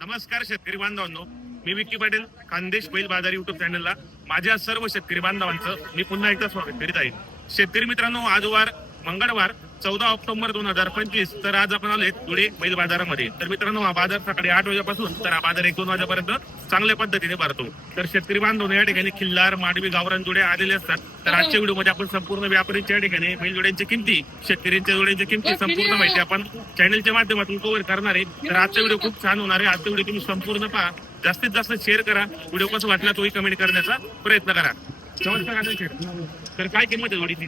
नमस्कार शेतकरी बांधवांनो. मी विक्की पाटील खानदेश बैल बाजार युट्यूब चॅनलला माझ्या सर्व शेतकरी बांधवांचं मी पुन्हा एकदा स्वागत करीत आहे. शेतकरी मित्रांनो आजवार मंगळवार चौदा ऑक्टोबर दोन हजार पंचवीस तर आज आपण आलोय धुळे बैल बाजारामध्ये. तर मित्रांनो हा बाजार सकाळी आठ वाजेपासून तर हा बाजार एक दोन वाजेपर्यंत चांगल्या पद्धतीने भरतो. तर शेतकरी बांधव या ठिकाणी खिल्लार माडवी गावरान जोडे आलेले असतात. तर आजच्या व्हिडिओमध्ये आपण संपूर्ण व्यापाऱ्यांच्या ठिकाणी बैल जोड्यांच्या किमती शेतकऱ्यांच्या जोड्यांच्या किमती संपूर्ण माहिती आपण चॅनलच्या माध्यमातून कव्हर करणार आहे. तर आजचा व्हिडिओ खूप छान होणार आहे. आजचा व्हिडिओ तुम्ही संपूर्ण पहा. जास्तीत जास्त शेअर करा. व्हिडिओ कसं वाटला तोही कमेंट करण्याचा प्रयत्न करा. तर काय किंमत आहे जोडीची?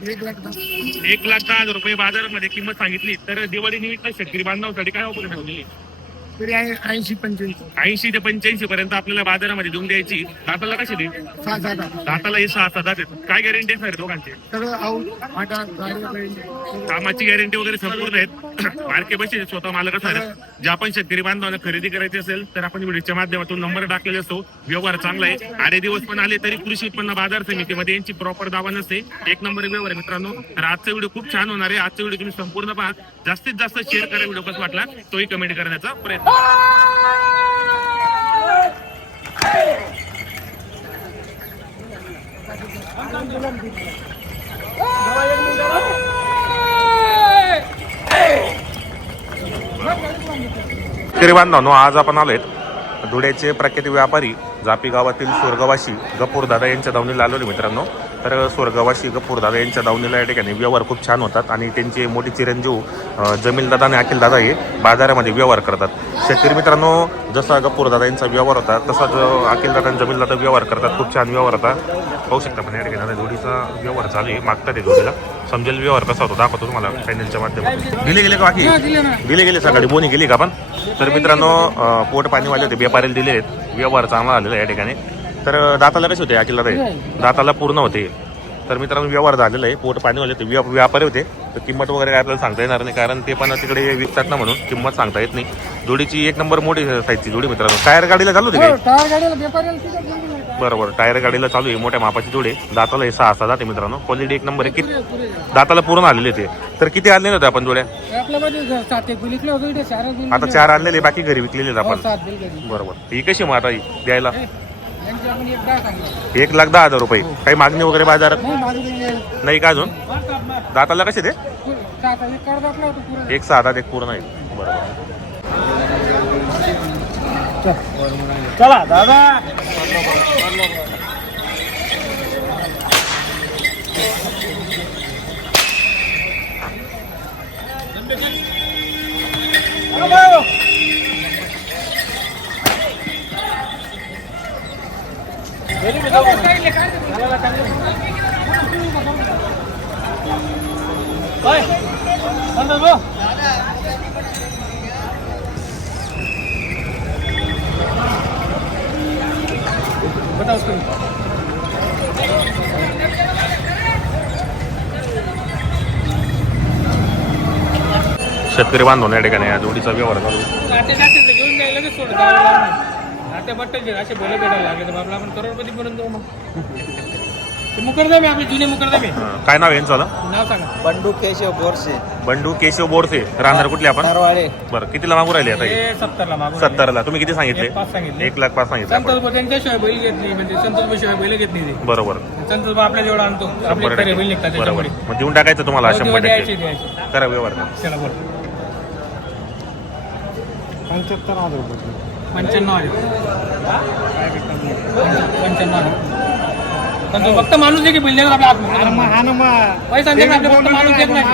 एक लाख दहा हजार रुपये बाजारामध्ये किंमत सांगितली तर दिवाळी निमित्त शेतकरी बांधवांसाठी काय ऑफर ठेवलेली तरी ऐंशी पंच्याऐंशी. ऐंशी ते पंच्याऐंशी पर्यंत आपल्याला बाजारामध्ये देऊन द्यायची. दाताला कशी दे सहा सात आठ. दाताला हे सहा सात आहेत. काय गॅरंटी आहे सर दोघांची? सगळं आऊट आटा गाडी कामाची गॅरंटी वगैरे संपूर्ण आहेत. मार्के बसे स्वतः मालक असणार ज्या पण शेतकरी बांधवांना खरेदी करायची असेल तर आपण व्हिडिओच्या माध्यमातून नंबर टाकलेला असतो. व्यवहार चांगला आहे. आडे दिवस पण आले तरी कृषी उत्पन्न बाजार समितीमध्ये यांची प्रॉपर दावा नसते. एक नंबर व्यवहार आहे मित्रांनो. तर आजचा व्हिडिओ खूप छान होणार आहे. आजचा व्हिडिओ तुम्ही संपूर्ण पहा. जास्तीत जास्त शेअर करा व्हिडिओ कसं वाटला तोही कमेंट करण्याचा प्रयत्न शेतकरी बांधवांनो आज आपण आलोय धुळ्याचे प्रख्यात व्यापारी जापी गावातील स्वर्गवासी गपूर दादा यांच्या दावणीला आलेले मित्रांनो. तर स्वर्गवासी गपूर दादा यांच्या दावणीला या ठिकाणी व्यवहार खूप छान होतात आणि त्यांचे मोठे चिरंजीव अं, जमील दादा आणि अखिल दादा हे बाजारामध्ये व्यवहार करतात. शेतकरी मित्रांनो जसा गपूर दादा यांचा व्यवहार होता तसाच अं, अखिल दादा आणि जमील दादा व्यवहार करतात. खूप छान व्यवहार होता. पाहू शकता पण या ठिकाणी जोडीचा व्यवहार चालू आहे. मागतात आहे जोडीला. समजेल व्यवहार कसा होतो दाखवतो तुम्हाला चॅनलच्या माध्यमातून. गेले गेले का बाकी? दिले गेले सकाळी. बोनी गेली का आपण? तर मित्रांनो पोट पाणीवाले होते व्यापाऱ्याला दिले आहेत. व्यवहार चांगला झालेला आहे या ठिकाणी. तर दाताला कसे होते अखिल दादा दाताला पूर्ण होते. तर मित्रांनो व्यवहार झालेला आहे. पोट पाणीवाले होते. व्या- व्यापारी होते. तर किंमत वगैरे काय आपल्याला सांगता येणार नाही. कारण ते पण तिकडे विकतात ना म्हणून. किंमत सांगता येत नाही. जोडीची एक नंबर मोठी साईजची जोडी मित्रांनो. टायर गाडीला चालू होती काय बरोबर. टायर गाडीला चालू आहे मोठ्या मापाची जोडे दाताला हे सहा सहा जाते मित्रांनो. क्वालिटी एक नंबर आहे. किती. दाताला पूर्ण आलेले ते. तर किती आणलेले होते आपण जोड्या? सात आता चार आणलेले बाकी घरी विकलेले हो, आपण सात कधी बरोबर. ही कशी मग आता ही? द्यायला? एक लाख दहा हजार रुपये. काही मागणी वगैरे बाजारात? नाही का अजून? दाताला कसे ते? सात. एक सहा दात एक पूर्ण आहे. बरोबर. चला दादा बताओ शेतकरी बांधव या ठिकाणी या जोडीचा व्यवहार चालू आहे. आते जाते ते घेऊन जायला लगेच सोडत आते बट्टे असे भले भेटायला लागले. तर आपला आपण करोडपती बनून जाऊ मग. ते मुकरदमे आपले जुने मुकरदमे. हं, काय नाव आहे यांचं आता? नाव सांगा. बंडू केशव बोरसे. बंडू केशव बोरसे. राहणार कुठले आपण? बरं कितीला मागू राहिले आता हे? हे सत्तरला मागून सत्तरला. तुम्ही किती सांगितले? एक पाच सांगितले. एक लाख पाच सांगितले आपण. संतोष त्यांच्याशिवाय बैल घेतली म्हणजे संतोष शिवाय बैल घेतली ती. बरोबर. संतोष आपल्या जेवढा आणतो. आपले शंभर खरे बैल निघतात टक्के बरोबर. त्याच्यामुळे मग देऊन टाकायचं तुम्हाला हो, शंभर द्यायचे टक्के द्यायचे. करा व्यवहार. चला बोल. पंच्याहत्तर हजार रुपये पंच्याण्णव हजार. पंच्याण्णव हजार. पण तो फक्त माणूस दे की बैल देणार आपल्या हा ना मग पैसा फक्त माणूस देत नाही.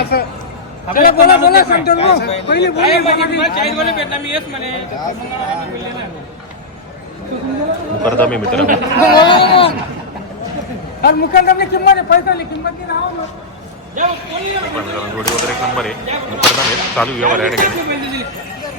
आपल्याला बोला बोला सांगतो पहिले चाळीस वाले भेटला मी येस म्हणे. मुकरदमे मित्रांनो. काल मुखांना किंमत आहे पैसा किंमत नाही राहा पण मित्रांनो, जोडी वगैरे एक नंबर आहे मुकरदमे चालू व्यवहार या ठिकाणी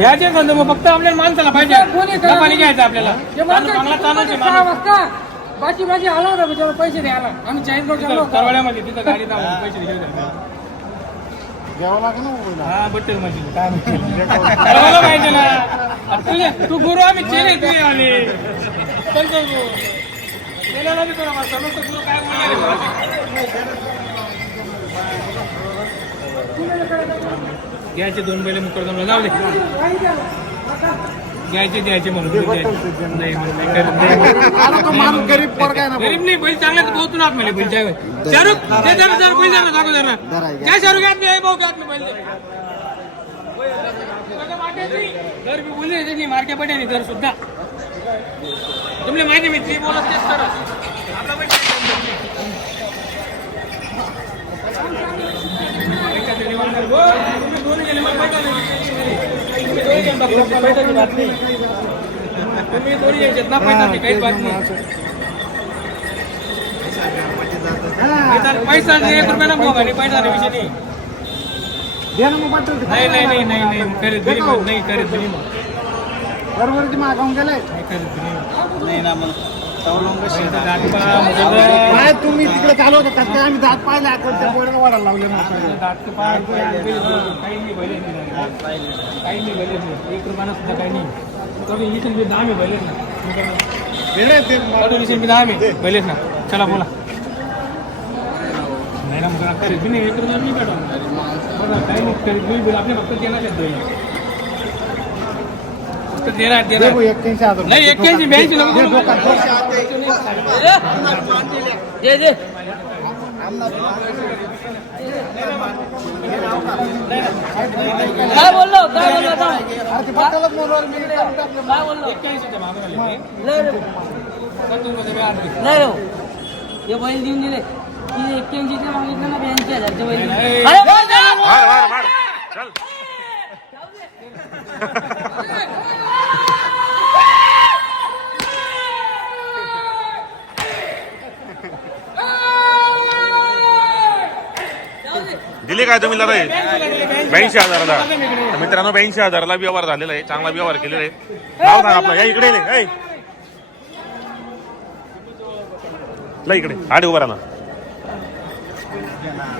घ्यायचे समजा मग फक्त आपल्याला माणसाला पाहिजे. पाणी घ्यायचं आपल्याला. चांगला आहे माणूस. बाकी बाकी आला होता पैसे द्यायला? आम्ही चाळीस रोड चाललो तिथं करवाड्यामध्ये तिथं गाडी थांबवून पैसे होते. द्यावं लागेल ना मोबाईल हा बट्टेल म्हणजे काय म्हणते? करवायला पाहिजे ना. आता तुझे तू गुरु आम्ही चेले तुझे आले चल चल गुरु. चेल्याला बी करा, समजतं गुरु काय बोलणार आहे. घ्यायचे दोन बैल मुकडदमला जाऊ दे. घ्यायचे द्यायचे म्हणून द्यायचे. नाही म्हणून नाही नाही म्हणून. गरीब ना नाही बैल चांगला तर पोहोचून आत मला बैल जावे शाहरुख ते जरा जरा बैल जरा दाखव जरा. क्या शाहरुख आत में भाऊ में बैल. घर बी बोलले त्यांनी मार्के पडे नाही घर सुद्धा. तुमले माहिती मी ती बोलत तेच करा. आपला बैल तुम्ही दोन्ही ना पैसा नाही काहीच बात नाही इथं पैसा नाही. एक आणि पैसा नाही विषय नाही नाही नाही नाही नाही मग नाही मग बरोबर मागावून गेलाय नाही ना मग. काय तुम्ही तिकडे चालू होता? कसं काय आम्ही दात पाहिले? आपण त्या पोराला वाढायला लावले काही नाही बैल काही नाही बैल एक रुपयानं सुद्धा काही नाही कमी इथून बी दहा मी भलेच ना. ते दहा मी ना चला बोला नाही ना मग करीत नाही एक रुपया मी काढून काही नाही करीत बिल आपल्या फक्त केला आहेत फक्त देणार देणार देखो एक्क्याऐंशी हजार नाही एक्क्याऐंशी ब्याऐंशी नको करू. दे दे. काय बोललो? काय बोललो आता? काय बोललो. नाही हे बैल देऊन दिले. ती एक्क्याऐंशीचे मागितलं ना ब्याऐंशी हजारचे बैल. दिले. दिली काय तुम्ही दादा ब्याऐंशी हजाराला. तर मित्रांनो ब्याऐंशी हजाराला व्यवहार झालेला आहे. चांगला व्यवहार केलेला आहे. नाव सांग आपलं. या इकडे ये, ऐ. ला इकडे. आडे उभा राहा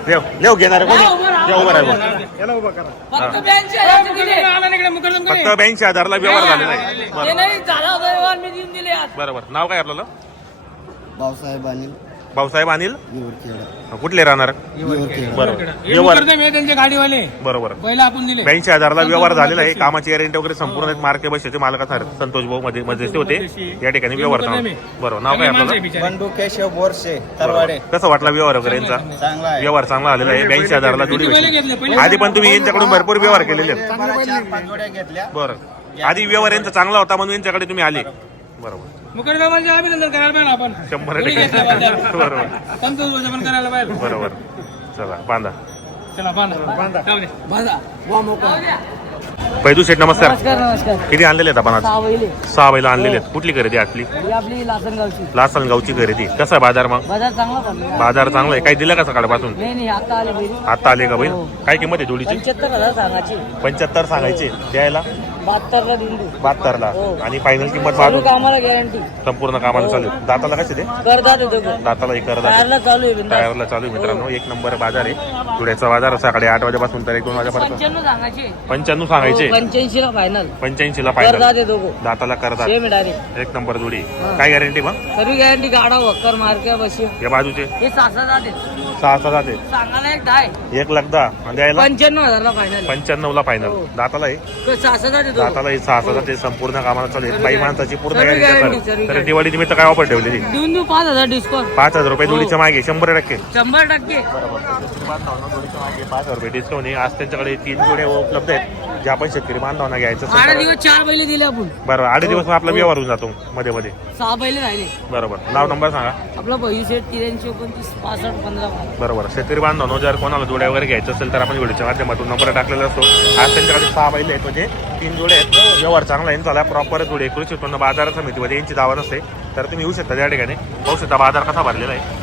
देव देव घेणार कोणी? देव उभा फक्त हजारचे दिले? फक्त ब्याऐंशी हजारला व्यवहार झालेला आहे. ते बरं नाही झाला होता व्यवहार मी देऊन दिले आज. बरोबर. नाव काय आपल्याला भाऊसाहेब अनिल. भाऊसाहेब अनिल? कुठले राहणार? बरोबर हे हे त्यांचे गाडीवाले. बरोबर. पहिला आपण दिले. ब्याऐंशी हजारला व्यवहार झालेला आहे. कामाची गॅरंटी वगैरे संपूर्ण मार्के बसचे मालक असणार संतोष भाऊ मध्ये मजेचे होते. या ठिकाणी व्यवहार झाला. बरोबर नाव काय आपल्याला? बंडू केशव बोरसे तरवाडे कसं वाटला व्यवहार वगैरे यांचा? चांगला आहे. व्यवहार चांगला झालेला आहे. ब्याऐंशी हजारला जोडी आधी पण तुम्ही यांच्याकडून भरपूर व्यवहार केलेले. बरं. आधी व्यवहार यांचा चांगला होता म्हणून यांच्याकडे तुम्ही आले. बरोबर. मुकरदमांचे अभिनंदन करायला पाहिजे आपण. शंभर कोणी टक्के? बरोबर. पण करायला पाहिजे बरोबर. चला बांधा. चला बांधा. जाऊ दे. पैदू शेठ नमस्कार. नमस्कार नमस्कार. किती आणलेले आहेत आपण आज? सहा बैल आहे. सहा बैला आणलेले आहेत. कुठली खरेदी आपली? ही आपली लासनगावची लासन गावची खरेदी. कसा आहे बाजार मग? बाजार चांगला पडला बाजार चांगला आहे. काही दिलं का सकाळपासून? नाही नाही आता आले बैल. आता आले का बैल? काय किंमत आहे जोडीची? पंच्याहत्तर हजार पंच्याहत्तर सांगायचे. द्यायला? बहात्तरला देऊन देऊ. बहात्तरला. हो. आणि फायनल किंमत चालू वाढून कामाला गॅरंटी संपूर्ण कामाला चालू आहे. दाताला कसे ते? करदा देतो का दाताला एक करदा टायरला चालू आहे बिंदास. टायरला चालू आहे मित्रांनो. एक नंबर बाजार आहे. धुळ्याचा बाजार सकाळी आठ वाजेपासून तर एक दोन वाजेपर्यंत. पंच्याण्णव सांगायचे. पंच्याण्णव सांगायचे. पंच्याऐंशी ला फायनल पंच्याऐंशी ला करदा फायनल देतो दाताला करदा सेम डायरेक्ट एक नंबर जोडी. काय गॅरंटी मग? सर्व गॅरंटी गाडा वक्कर मारक्या बशी. या बाजूचे? हे सहा सहा जाते सहा सहा जाते सांगायला एक दहा आहे. एक लाख दहा. आणि द्यायला? पंच्याण्णव हजारला फायनल पंच्याण्णव ला फायनल हो. दाताला आहे सहा सहा जाते तो दाताला हे सहा सहा जाते संपूर्ण कामाला चालू आहे. बाई माणसाची पूर्ण सर्व गॅरंटी guarantee, असणार सर्व तर guarantee. दिवाळी निमित्त काय ऑफर ठेवलेली? देऊन देऊ पाच हजार डिस्काउंट पाच हजार रुपये जोडीच्या मागे शंभर टक्के. शंभर टक्के. पाच हजार रुपये डिस्काउंट आहे. आज त्यांच्याकडे तीन जोड्या उपलब्ध आहेत. जे आपण शेतकरी बांधवांना घ्यायचं आठ असेल तर- दिवस चार बैले दिले आपण. बरोबर आठ दिवस आपला व्यवहार होऊन जातो मध्ये मध्ये. सहा बैले राहिले. बरोबर. नाव नंबर सांगा. आपला भैयू सेट तिऱ्याऐंशी एकोणतीस पासष्ट पंधरा बारा बरोबर. शेतकरी बांधवांनो जर कोणाला जोड्या वगैरे घ्यायचं असेल तर आपण व्हिडिओच्या माध्यमातून नंबर टाकलेला असतो. आज त्यांच्याकडे सहा बैल आहेत म्हणजे तीन जोडे आहेत. व्यवहार चांगला आहे चाला प्रॉपर जोडे कृषी उत्पन्न बाजार समितीमध्ये यांची दावा नसते तर तुम्ही येऊ शकता त्या ठिकाणी. पाहू शकता बाजार कसा भरलेला आहे.